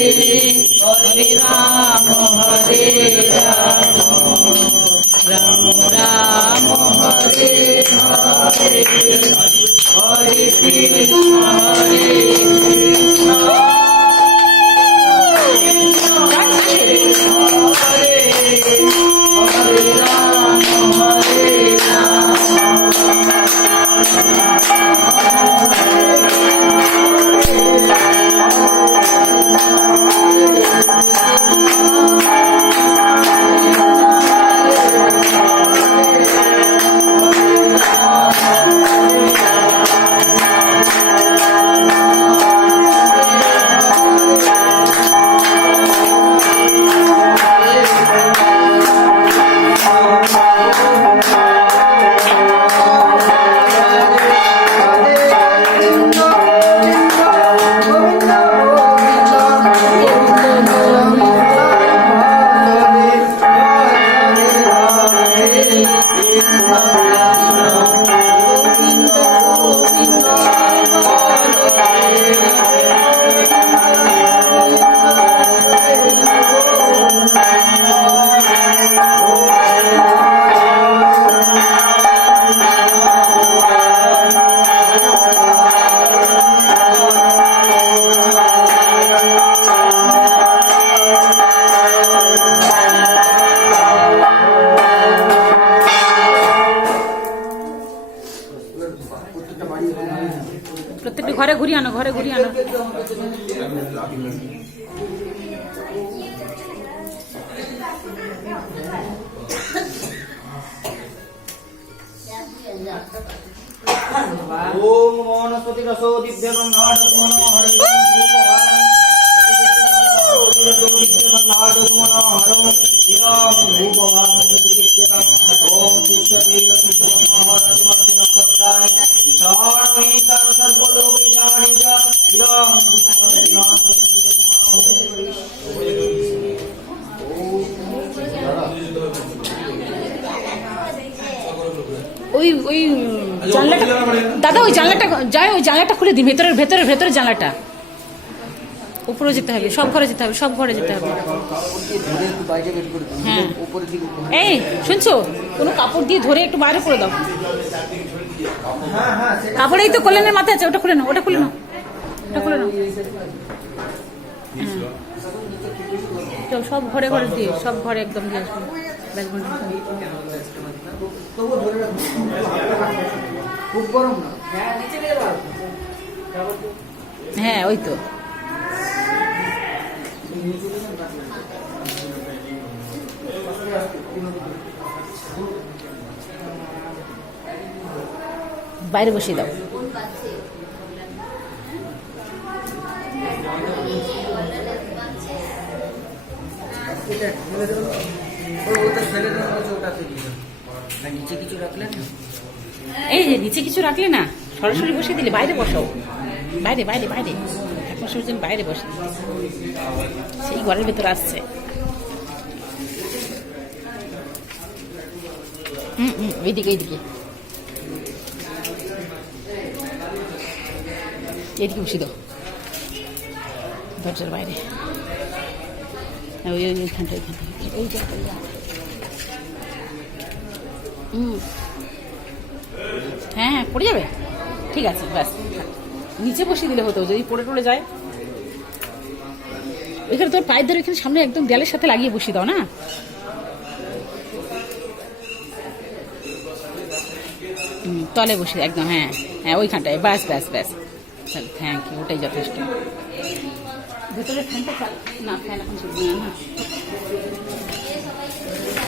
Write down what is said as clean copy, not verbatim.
হরে রাম রাম রাম হরে হরে হরে কৃষ্ণ হরে কৃষ্ণ প্রত্যেকটি ঘরে ঘুরিয়ে আনো, ঘরে ঘুরিয়ে আনো। ओम वनस्पति रसो दिव्य गंधाढ़ मनोहर ओम शिष्य ওই ওই জানলাটা দাদা, ওই জানলাটা যায়, ওই জানলাটা খুলে দিন। ভেতরের ভেতরের ভেতরের জানলাটা উপরে যেতে হবে, সব ঘরে যেতে হবে, সব ঘরে যেতে হবে। হ্যাঁ, এই শুনছো, কোনো কাপড় দিয়ে ধরে একটু বাইরে করে দাও। কাপড় এই তো কল্যাণের মাথায় আছে, ওটা খুলে নাও, ওটা খুলে নাও, ওটা খুলে নাও। হ্যাঁ, সব ঘরে ঘরে দিয়ে, সব ঘরে একদম দিয়ে আসবে। হ্যাঁ, ওই তো বাইরে বসিয়ে দাও। এই যে নিচে কিছু রাখলে না, সরাসরি বসিয়ে দিলে। বাইরে বসাও, বাইরে বাইরে বাইরে, এখন সূর্য বাইরে বসে, সেই ঘরের ভেতর আসছে। ওইদিকে এইদিকে এইদিকে বসিয়ে দাও, দরজার বাইরে। ওই ওইখানটা ওইখানটা ওই জায়গাটা। হ্যাঁ হ্যাঁ, পড়ে যাবে, ঠিক আছে, ব্যাস নিচে বসিয়ে দিলে হতো, যদি পড়ে টড়ে যায়। এখানে তোর পায়ের ধরে এখানে সামনে একদম দেয়ালের সাথে লাগিয়ে বসিয়ে দাও না। তলে বসে একদম, হ্যাঁ হ্যাঁ, ওইখানটায়, ব্যাস ব্যাস ব্যাস, থ্যাংক ইউ, ওটাই যথেষ্ট। ভেতরে ফ্যানটা না, ফ্যান এখন চলবে না।